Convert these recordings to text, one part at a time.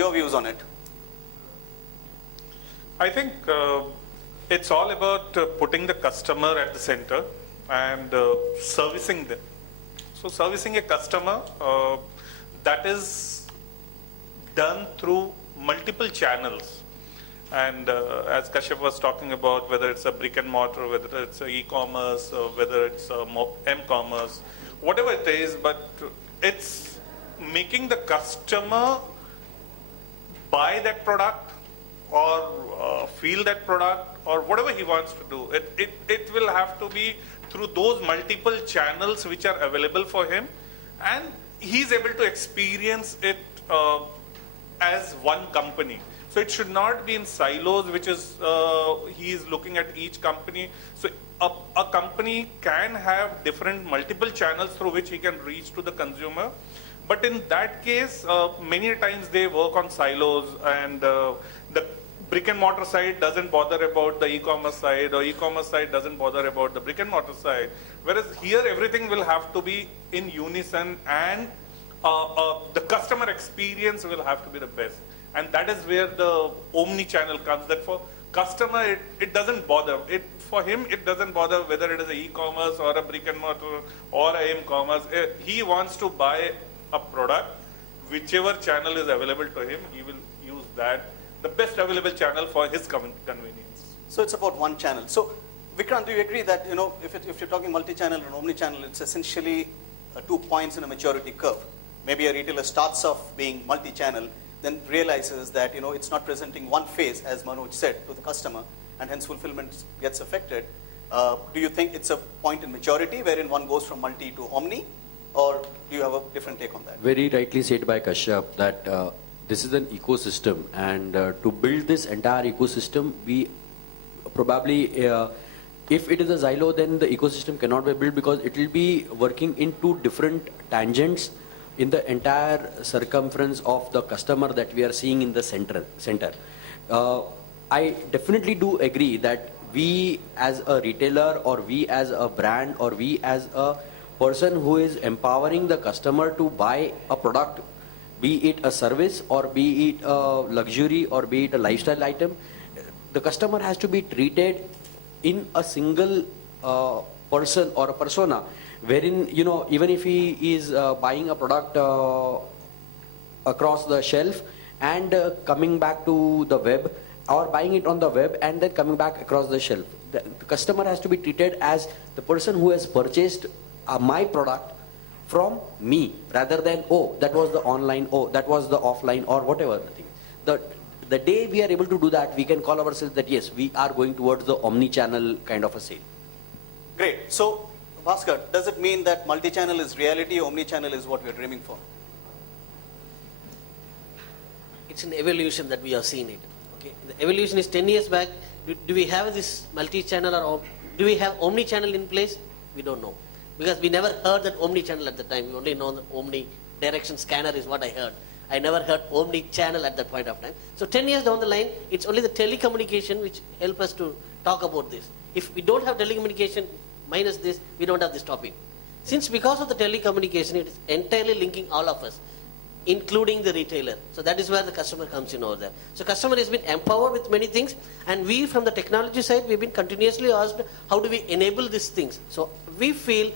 your views on it? I think it's all about putting the customer at the center and servicing them. So servicing a customer, that is done through multiple channels. And as Kashyap was talking about, whether it's a brick and mortar, whether it's a e-commerce, whether it's m-commerce, whatever it is, but it's making the customer buy that product or feel that product or whatever he wants to do. It will have to be through those multiple channels which are available for him, and he's able to experience it as one company. So it should not be in silos, which is he is looking at each company. So a company can have different multiple channels through which he can reach to the consumer. But in that case, many times they work on silos, and the brick and mortar side doesn't bother about the e-commerce side, or e-commerce side doesn't bother about the brick and mortar side. Whereas here everything will have to be in unison, and the customer experience will have to be the best. And that is where the omni-channel comes, that for customer, it doesn't bother. For him, it doesn't bother whether it is a e-commerce or a brick and mortar or a m-commerce. He wants to buy a product, whichever channel is available to him, he will use that, the best available channel for his convenience. So it's about one channel. So Vikrant, do you agree that, you know, if you're talking multi-channel and omni-channel, it's essentially 2 points in a maturity curve. Maybe a retailer starts off being multi-channel, then realizes that, you know, it's not presenting one face, as Manoj said, to the customer, and hence fulfillment gets affected. Do you think it's a point in maturity wherein one goes from multi to omni, or do you have a different take on that? Very rightly said by Kashyap that this is an ecosystem, and to build this entire ecosystem, we probably, if it is a silo, then the ecosystem cannot be built, because it will be working in 2 different tangents in the entire circumference of the customer that we are seeing in the center. I definitely do agree that we as a retailer, or we as a brand, or we as a person who is empowering the customer to buy a product, be it a service, or be it a luxury, or be it a lifestyle item, the customer has to be treated in a single person or a persona, wherein, you know, even if he is buying a product across the shelf and coming back to the web, or buying it on the web and then coming back across the shelf, the customer has to be treated as the person who has purchased my product from me, rather than, oh, that was the online, oh, that was the offline, or whatever the thing. The day we are able to do that, we can call ourselves that yes, we are going towards the omni-channel kind of a sale. Great. So Bhaskar, does it mean that multi-channel is reality, omni-channel is what we're dreaming for? It's an evolution that we have seen it. Okay, the evolution is 10 years back. Do we have this multi-channel, or do we have omni-channel in place? We don't know, because we never heard that omni-channel at the time. We only know the omni-direction scanner is what I heard. I never heard omni-channel at that point of time. So 10 years down the line, it's only the telecommunication which help us to talk about this. If we don't have telecommunication minus this, we don't have this topic. Since because of the telecommunication, it is entirely linking all of us, including the retailer. So that is where the customer comes in over there. So customer has been empowered with many things, and we from the technology side, we've been continuously asked, how do we enable these things? So we feel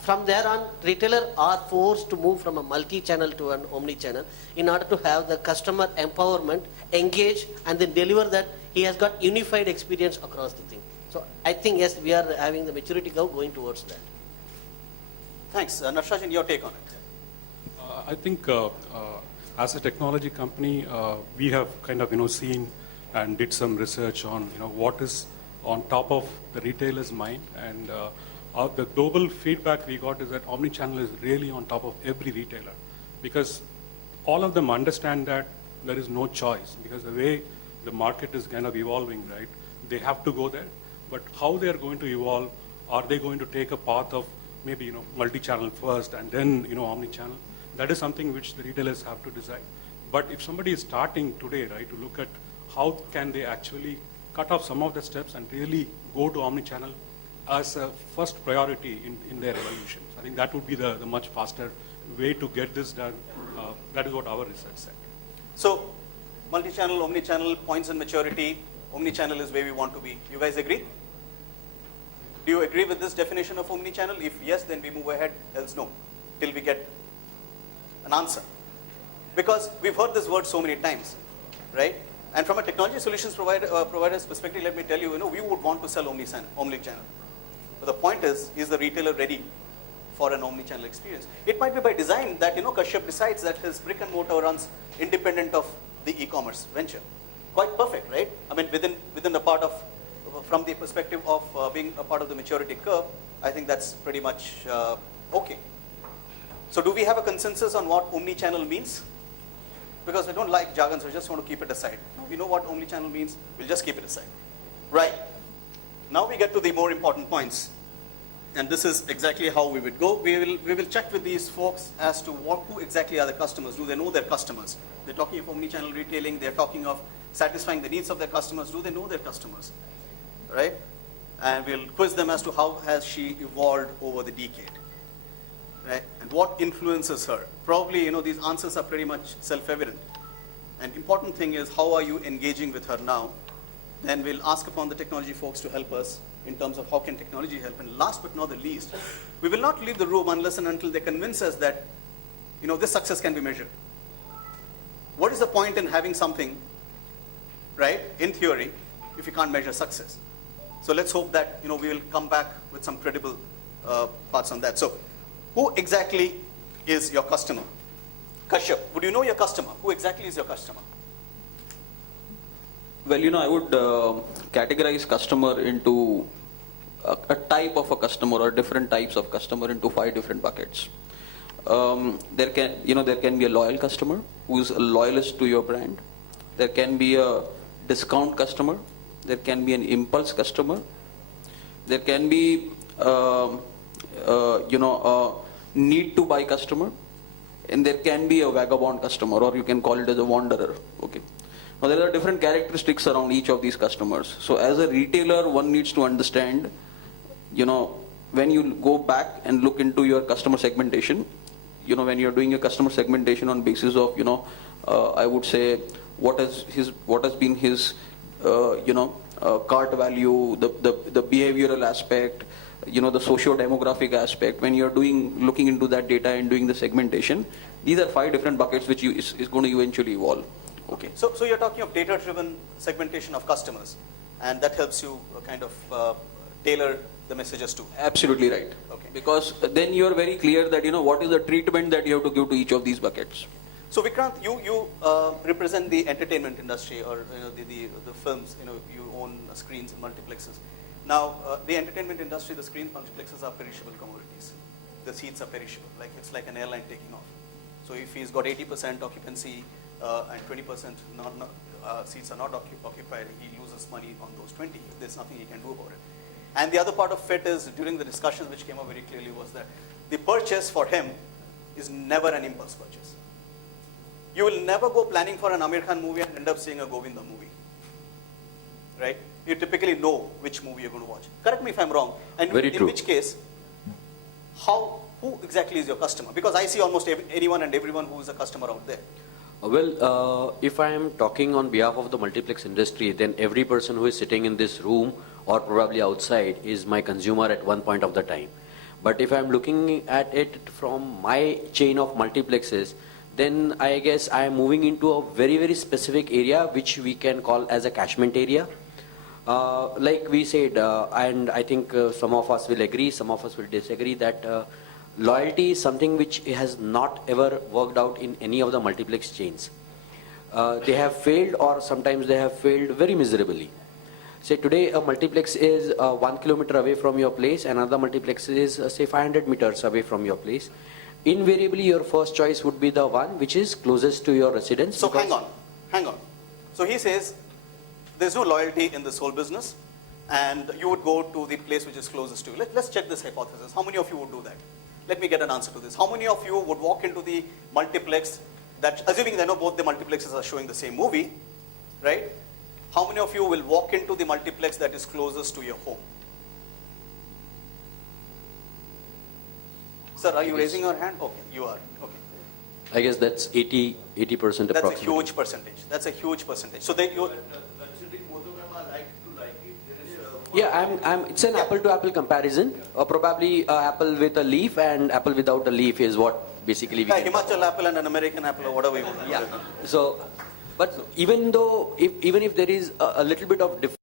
from there on, retailer are forced to move from a multi-channel to an omni-channel in order to have the customer empowerment, engage, and then deliver that he has got unified experience across the thing. So I think, yes, we are having the maturity curve going towards that. Thanks. Narshajan, your take on it. I think as a technology company, we have kind of, seen and did some research on, what is on top of the retailer's mind. And the global feedback we got is that omnichannel is really on top of every retailer, because all of them understand that there is no choice, because the way the market is kind of evolving, right? They have to go there. But how they are going to evolve, are they going to take a path of maybe, multi-channel first and then, omni-channel? That is something which the retailers have to decide. But if somebody is starting today, right, to look at how can they actually cut off some of the steps and really go to omni-channel as a first priority in their evolution. So I think that would be the much faster way to get this done. That is what our research said. So multi-channel, omni-channel, points in maturity, omni-channel is where we want to be. You guys agree? Do you agree with this definition of omni-channel? If yes, then we move ahead, else no, till we get an answer. Because we've heard this word so many times, right? And from a technology solutions provider's perspective, let me tell you, we would want to sell omni-channel. But the point is the retailer ready for an omni-channel experience? It might be by design that, Kashyap decides that his brick and mortar runs independent of the e-commerce venture. Quite perfect, right? I mean, within the part of, from the perspective of being a part of the maturity curve, I think that's pretty much okay. So do we have a consensus on what omni-channel means? Because we don't like jargon, so we just want to keep it aside. We know what omni-channel means, we'll just keep it aside. Right. Now we get to the more important points. And this is exactly how we would go. We will check with these folks as to who exactly are the customers. Do they know their customers? They're talking of omni-channel retailing. They're talking of satisfying the needs of their customers. Do they know their customers? Right? And we'll quiz them as to how has she evolved over the decade. Right? And what influences her? Probably, these answers are pretty much self-evident. And important thing is, how are you engaging with her now? Then we'll ask upon the technology folks to help us in terms of how can technology help. And last but not the least, we will not leave the room unless and until they convince us that, this success can be measured. What is the point in having something, right, in theory, if you can't measure success? So let's hope that, we will come back with some credible parts on that. So who exactly is your customer? Kashyap, would you know your customer? Who exactly is your customer? Well, I would categorize customer into a type of a customer or different types of customer into 5 different buckets. There can be a loyal customer who is a loyalist to your brand. There can be a discount customer. There can be an impulse customer. There can be a need to buy customer, and there can be a vagabond customer, or you can call it as a wanderer. Okay. Now, there are different characteristics around each of these customers. So as a retailer, one needs to understand, when you go back and look into your customer segmentation, when you're doing your customer segmentation on basis of, I would say, what has been his, cart value, the behavioral aspect, the socio-demographic aspect. When you're looking into that data and doing the segmentation, these are 5 different buckets which is going to eventually evolve. Okay, so you're talking of data-driven segmentation of customers, and that helps you kind of tailor the messages to. Absolutely right. Okay. Because then you're very clear that, what is the treatment that you have to give to each of these buckets. So Vikrant, you represent the entertainment industry, or the films. You own screens and multiplexes. Now, the entertainment industry, the screens, multiplexes are perishable commodities. The seats are perishable. It's like an airline taking off. So if he's got 80% occupancy and 20% seats are not occupied, he loses money on those 20. There's nothing he can do about it. And the other part of it is, during the discussions which came up very clearly, was that the purchase for him is never an impulse purchase. You will never go planning for an Amir Khan movie and end up seeing a Govinda movie. Right? You typically know which movie you're going to watch. Correct me if I'm wrong. And Very in true. which case, who exactly is your customer? Because I see almost anyone and everyone who is a customer out there. Well, if I am talking on behalf of the multiplex industry, then every person who is sitting in this room or probably outside is my consumer at one point of the time. But if I'm looking at it from my chain of multiplexes, then I guess I am moving into a very, very specific area which we can call as a catchment area. Like we said, and I think some of us will agree, some of us will disagree, that loyalty is something which has not ever worked out in any of the multiplex chains. They have failed, or sometimes they have failed very miserably. Say today a multiplex is 1 kilometer away from your place, and another multiplex is say 500 meters away from your place. Invariably your first choice would be the one which is closest to your residence. So hang on. So he says there's no loyalty in this whole business, and you would go to the place which is closest to you. Let's check this hypothesis. How many of you would do that? Let me get an answer to this. How many of you would walk into the multiplex that, assuming they know both the multiplexes are showing the same movie, right? How many of you will walk into the multiplex that is closest to your home? Sir, are you raising your hand? Okay, you are. Okay. I guess that's 80% That's a approximately. huge percentage. That's a huge percentage. So they, you, Considering both of them are like to like, if there is a Yeah, it's an apple-to-apple comparison. Probably apple with a leaf and apple without a leaf is what basically we yeah, can. Himachal apple and an American apple or whatever you want to Yeah. So, but even if there is a little bit of difference.